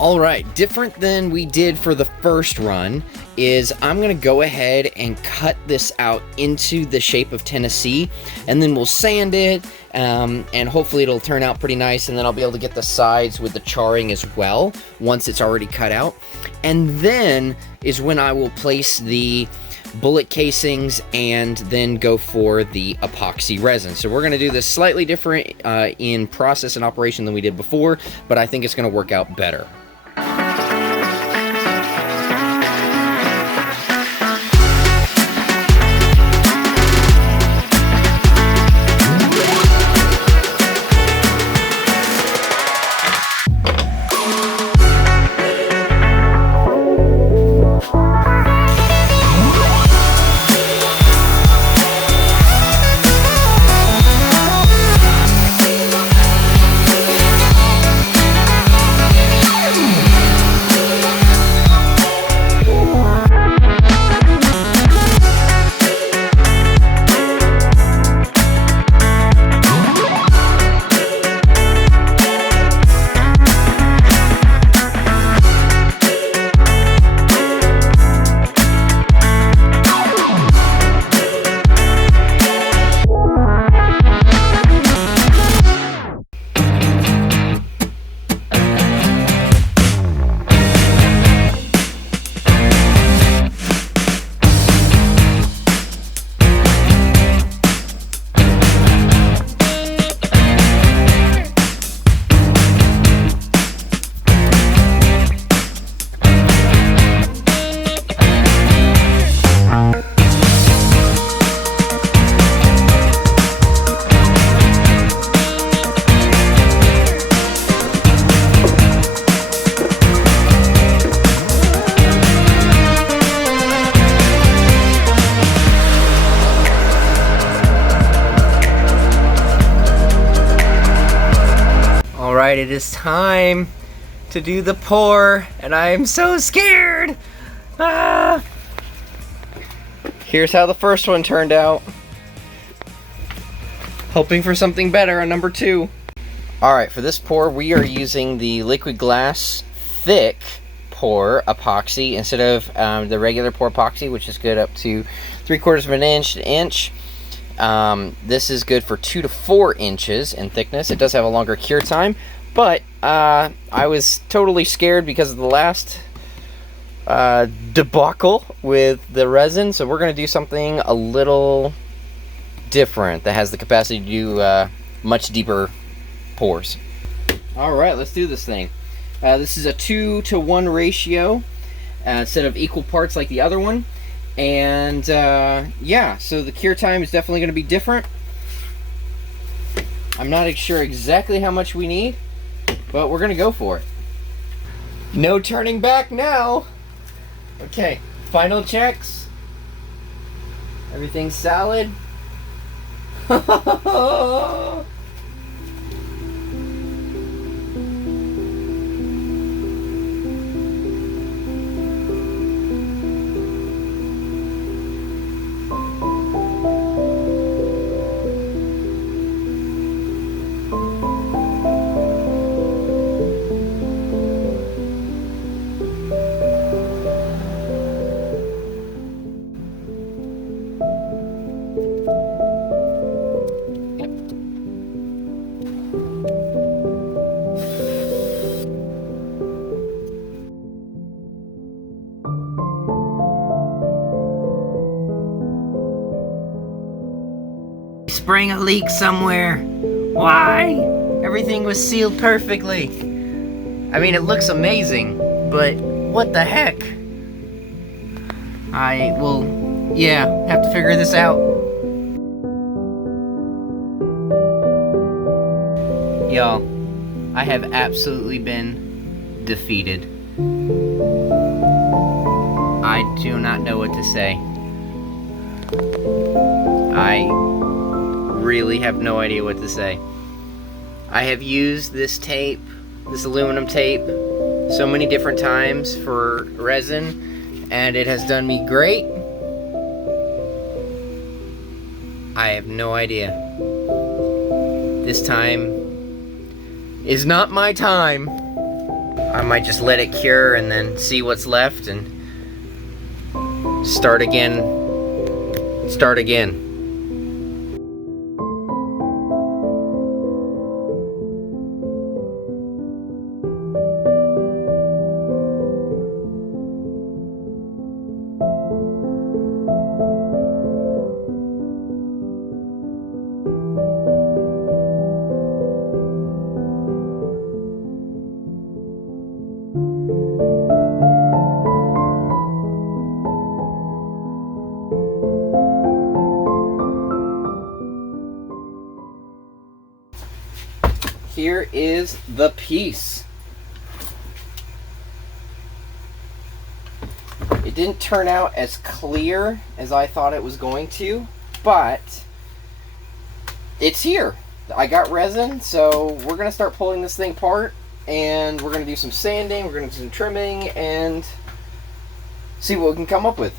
All right, different than we did for the first run is I'm gonna go ahead and cut this out into the shape of Tennessee, and then we'll sand it, and hopefully it'll turn out pretty nice, and then I'll be able to get the sides with the charring as well once it's already cut out. And then is when I will place the bullet casings and then go for the epoxy resin. So we're going to do this slightly different in process and operation than we did before, but I think it's going to work out better. Alright, it is time to do the pour, and I am so scared! Ah! Here's how the first one turned out. Hoping for something better on number 2. Alright, for this pour, we are using the liquid glass thick pour epoxy instead of the regular pour epoxy, which is good up to 3/4 of an inch to inch. This is good for 2 to 4 inches in thickness. It does have a longer cure time, but I was totally scared because of the last debacle with the resin, so we're going to do something a little different that has the capacity to do much deeper pours. Alright, let's do this thing. This is a 2 to 1 ratio instead of equal parts like the other one. And yeah, so the cure time is definitely going to be different. I'm not sure exactly how much we need, but we're going to go for it. No turning back now. Okay, final checks. Everything's solid. Spraying a leak somewhere. Why? Everything was sealed perfectly. I mean, it looks amazing, but what the heck? I will, yeah, have to figure this out. Y'all, I have absolutely been defeated. I do not know what to say. I really have no idea what to say. I have used this tape, this aluminum tape, so many different times for resin, and it has done me great. I have no idea. This time is not my time. I might just let it cure and then see what's left and start again. Here is the piece. It didn't turn out as clear as I thought it was going to, but it's here. I got resin, so we're gonna start pulling this thing apart, and we're gonna do some sanding, we're gonna do some trimming, and see what we can come up with.